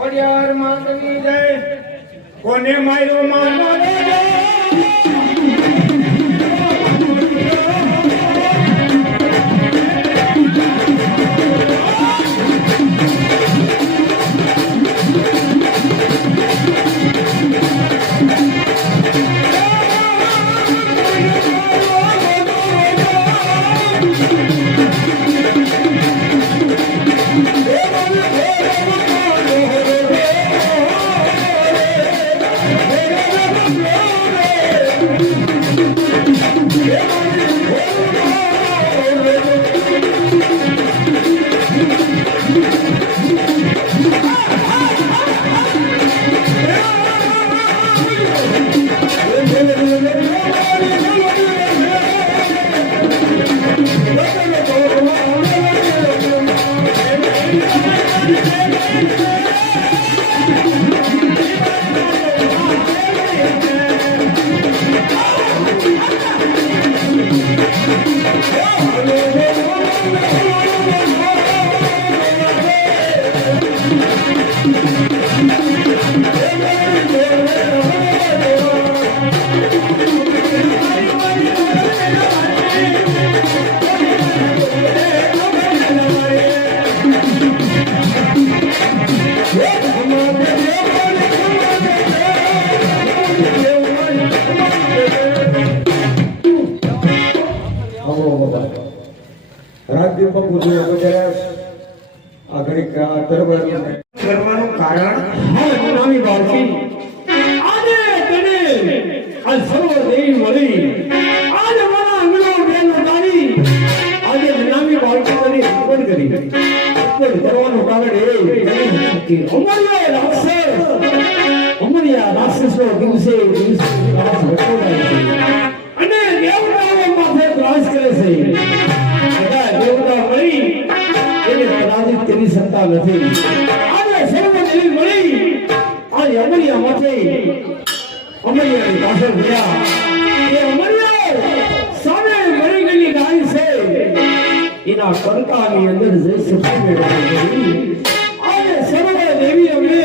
ખોડિયાર માતની જય. કોને માર્યો માનો રે જય. કરવાનું કારણ નાની બાળકી આજે તને આ સર્વ દેવી મળી આજે મારા અંગલો બેન તારી આજે નાની બાળકી તને અર્પણ કરી અર્પણ કરવાનું કારણ એ કે અમારી રાક્ષસ અમારી રાક્ષસો દિવસે ત્રાસ વટોળાય છે અને દેવતાઓ માથે ત્રાસ કરે છે બધા દેવતા મળી એને પરાજિત કરી શકતા નથી. આજે સર્વદેવી મળી આજે અમરિયા માથે અમરિયાની પાછળ ગયા એ અમરિયા સામે મરી ગયેલી ગાય છે એના કંકાની અંદર જે સફાઈ મેળવી આજે સર્વદેવી અમને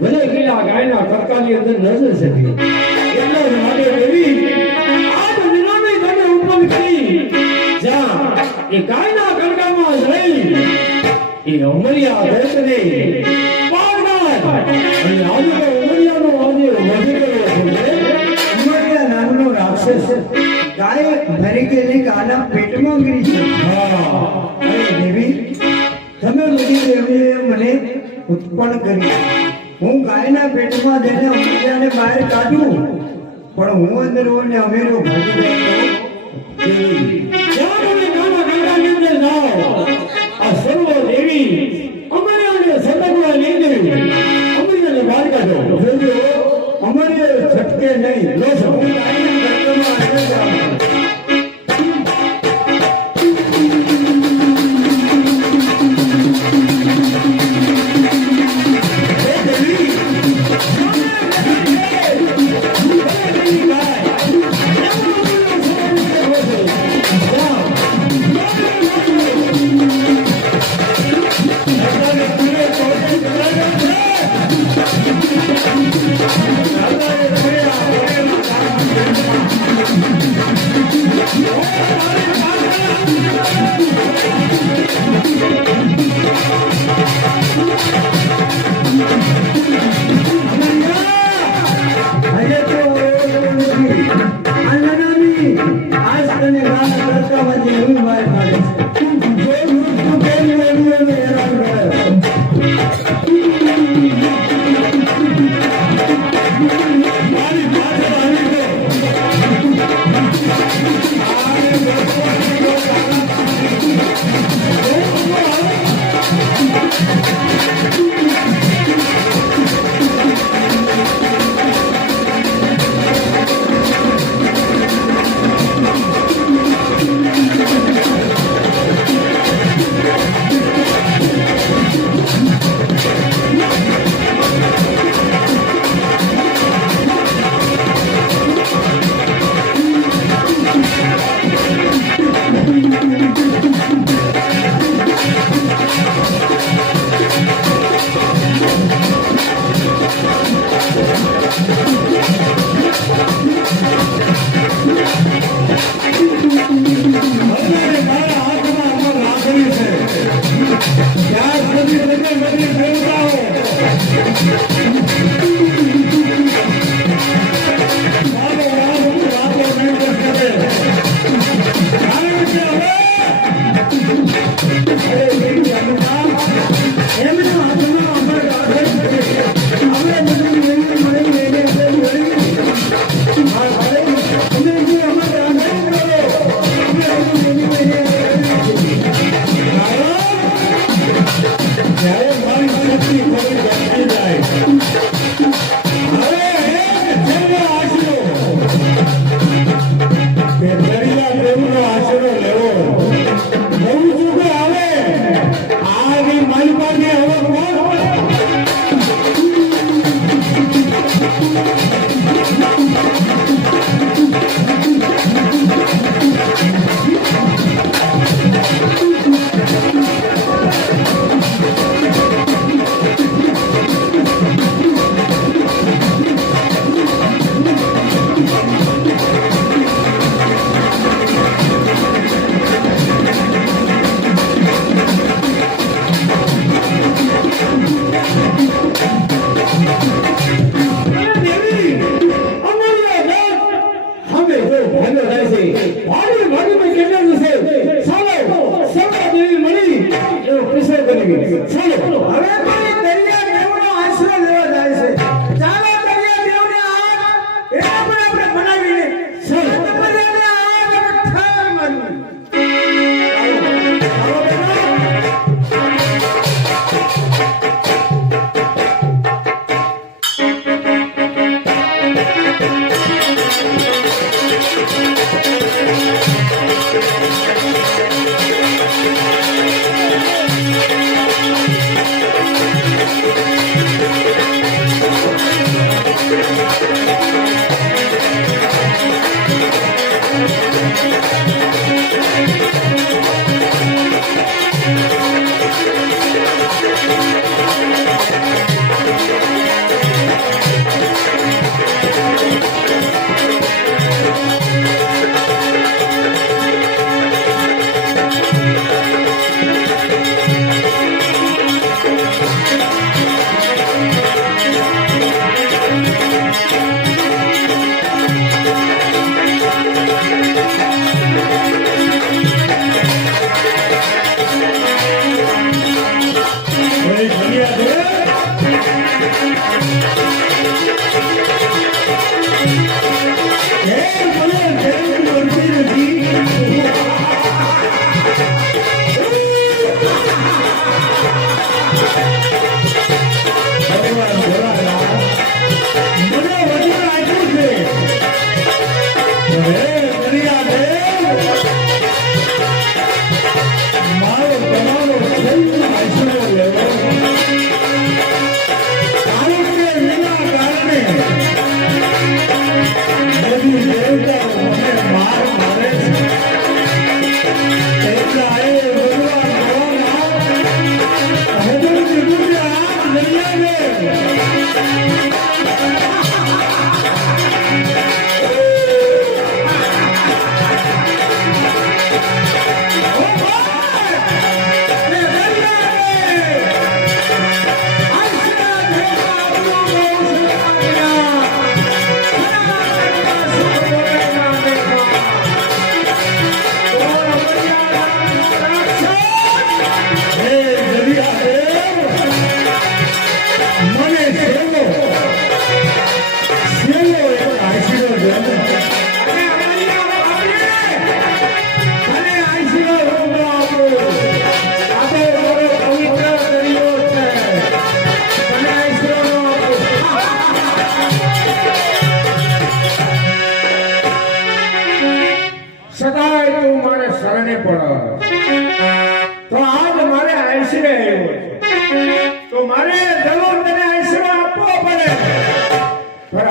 ભલે ગયેલા ગાયના કંકાની અંદર નજર સકી એટલા જ માટે દેવી આજ નિરામે તમે ઉપન કરી જ્યાં એ ગાયના કંકામાં જઈ એ અમરિયા દૈતને પાડનાર અને આજે અમરિયાનો આજે વધી ગયો છે. અમરિયા નામનો રાક્ષસ ગાય ભરી ગયેલી ગાયના પેટમાં ગીરી છે. હા દેવી તમે બધી દેવીએ મને ઉત્પન્ન કરી હું ગાયના પેટમાં જઈને અમરિયાને બહાર કાઢું પણ હું અંદર હોને અમેરો ભાગી જાય આ સર્વ દેવી અમરિયાને સતગવા લઈને અમરિયાને બહાર કાઢો જોજો અમરિયા છટકે નહીં લો છો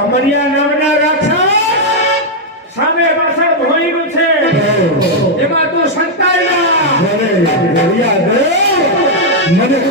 અમરિયા નામના રાક્ષસ સામે પાછળ ભોંયરું છે એમાં તું સંતાય મને મને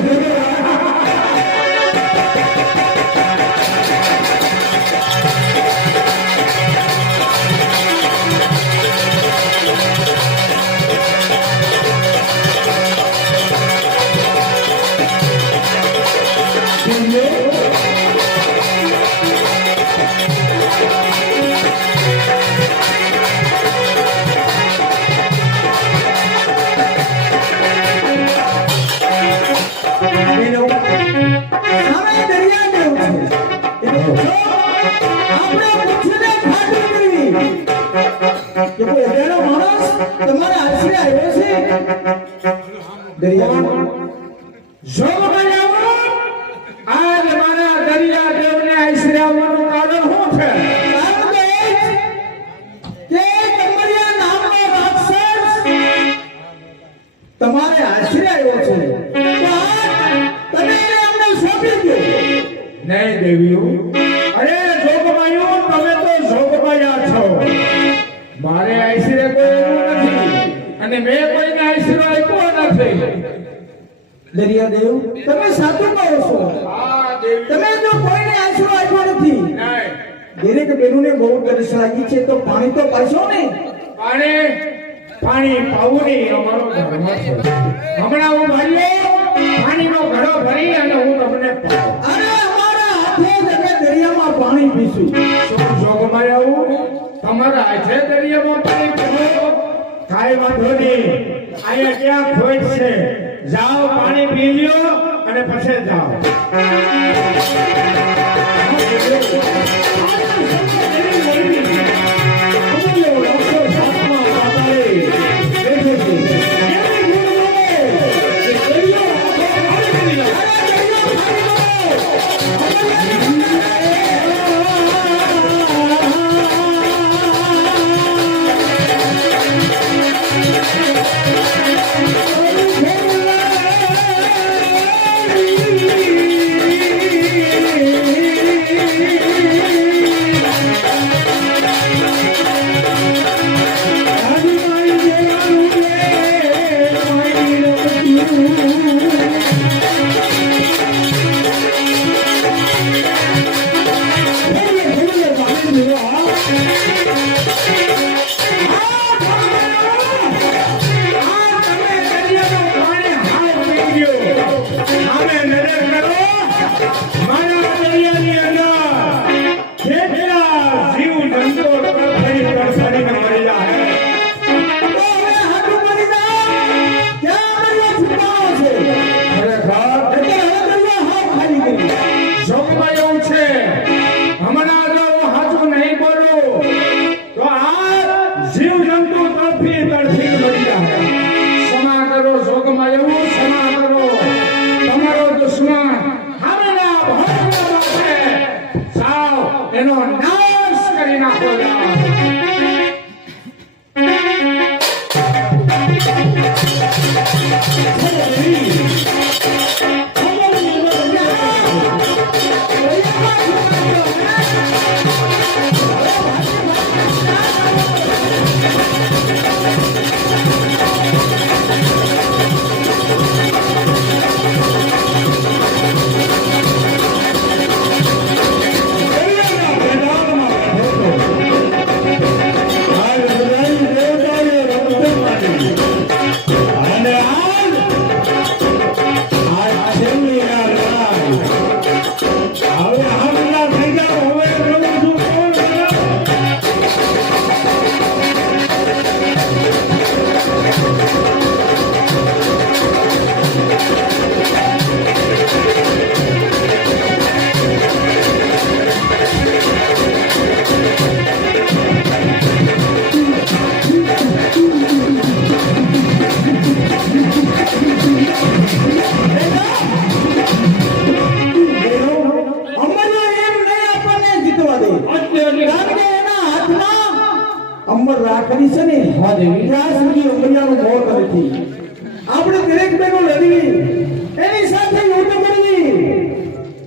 નહીં દેવીઓ, અરે જોગમાયું, તમે તો જોગમાયા છો. મારે આઈસીરે કોઈ એવું નથી અને મેં કોઈને આઈસીરો આપ્યો નથી. દરિયાદેવ, તમે સાચું કહો છો. હા દેવી, તમે તો કોઈને આશરો આપ્યો નથી. નહીં. દરેક બેનુને બહુ તરસ લાગી છે તો પાણી તો પાશો ને. પાણી પાવું નહીં, અમારો ધર્મ છે. હમણાં હું ભરીએ પાણીનો ઘડો ભરી અને હું તમને પાઉં. અરે અમારા હાથે તમે દરિયામાં પાણી પીશું. શું જોગમાં આવું? તમારા હાથે દરિયામાં પાણી પીવો? કાંઈ વાંધો નહીં, અહીંયા ક્યાં ખોટ છે? જાઓ, પાણી પી લ્યો અને પછી જાઓ. એનો નાશ કરી નાખો. અમર રાખડી છે ને, હા દેવી, ત્યાં સુધી અમરિયાનું મોર નથી. આપણે દરેક બેનો લડી એની સાથે યુદ્ધ કરવી.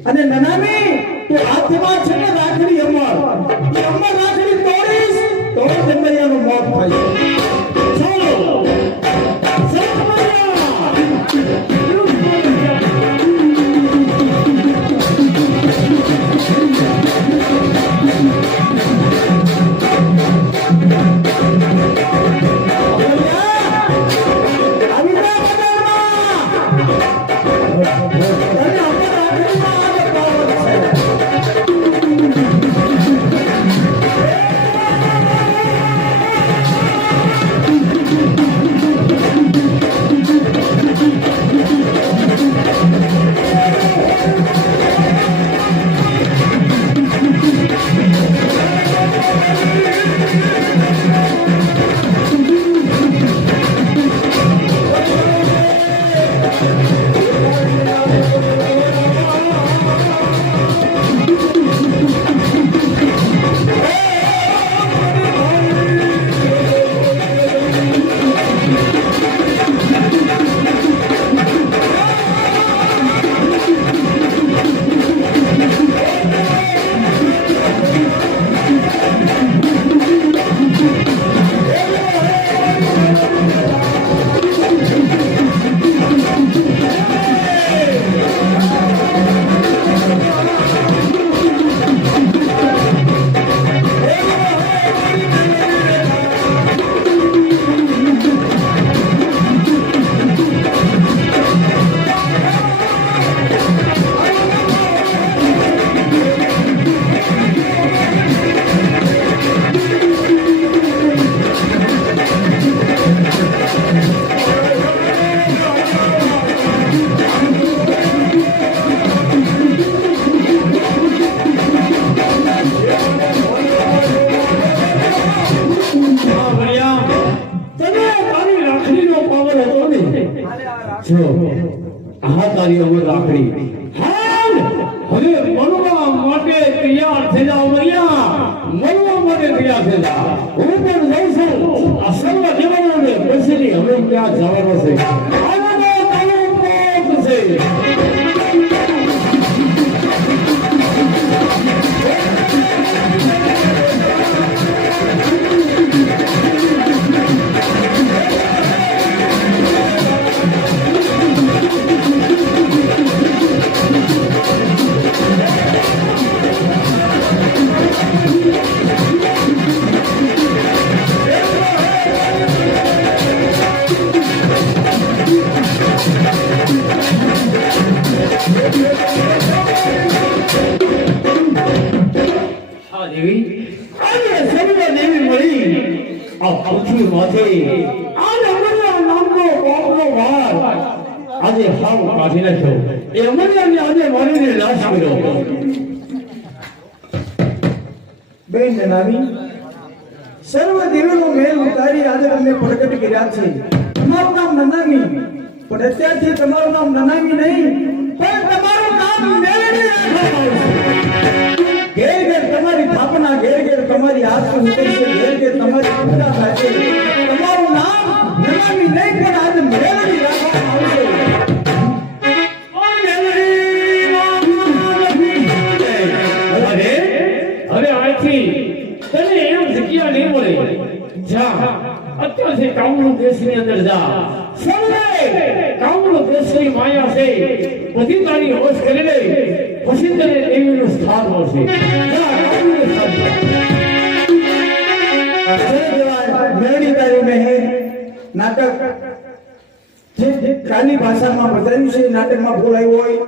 અને નનામી તો હાથમાં છે ને રાખડી અમર, એ અમર રાખડી તોડીશ તો અમરિયાનું મોત થાય. ચાલો તારી અમર રાખડી હવે મળવા માટે તૈયાર થઈ જાઓ મૈયા મળવા માટે તૈયાર થઈ જાઓ હું પણ જઉં છું આ સર્વ દેવાઓને પછી હવે ક્યાં જવાનો છે આવવાનો તારો કોક છે દેવી આજે સર્વ દેવી મળી આ પૃથ્વી માથે આજ અમરનાથ નામનો પાપનો વાર આજે હાવ કાઢી નાખ્યો એ અમરનાથને આજે મારીને નાશ કર્યો બેન નનામી સર્વ દેવનો મેલ ઉતારી આજે અમે પ્રગટ કર્યા છે તમારું નામ નનામી પણ અત્યારથી તમારું નામ નનામી નહીં પણ તમારું નામ મેલડી રાખવામાં આવશે ઘેર ઘેર તમારી થાપના ઘેર ઘેર તમારી આરતી ઉતરશે ઘેર ઘેર તમારી પૂજા થશે તમારું નામ નનામી નહીં પણ આજે મેલડી રાખવામાં આવશે હવે આથી તને એમ જગ્યા નહીં મળે જા અત્યારથી કામરૂ દેશની અંદર જા સર્વે કામરૂ દેશની માયા છે બધી તારી હોશ કરી લે પછી તને દેવીનું સ્થાન મળશે જા કામરૂ સ્થાન મેલડી તારી મહેર નાટક જે કાલી ભાષામાં બતાવ્યું છે નાટકમાં બોલાયું હોય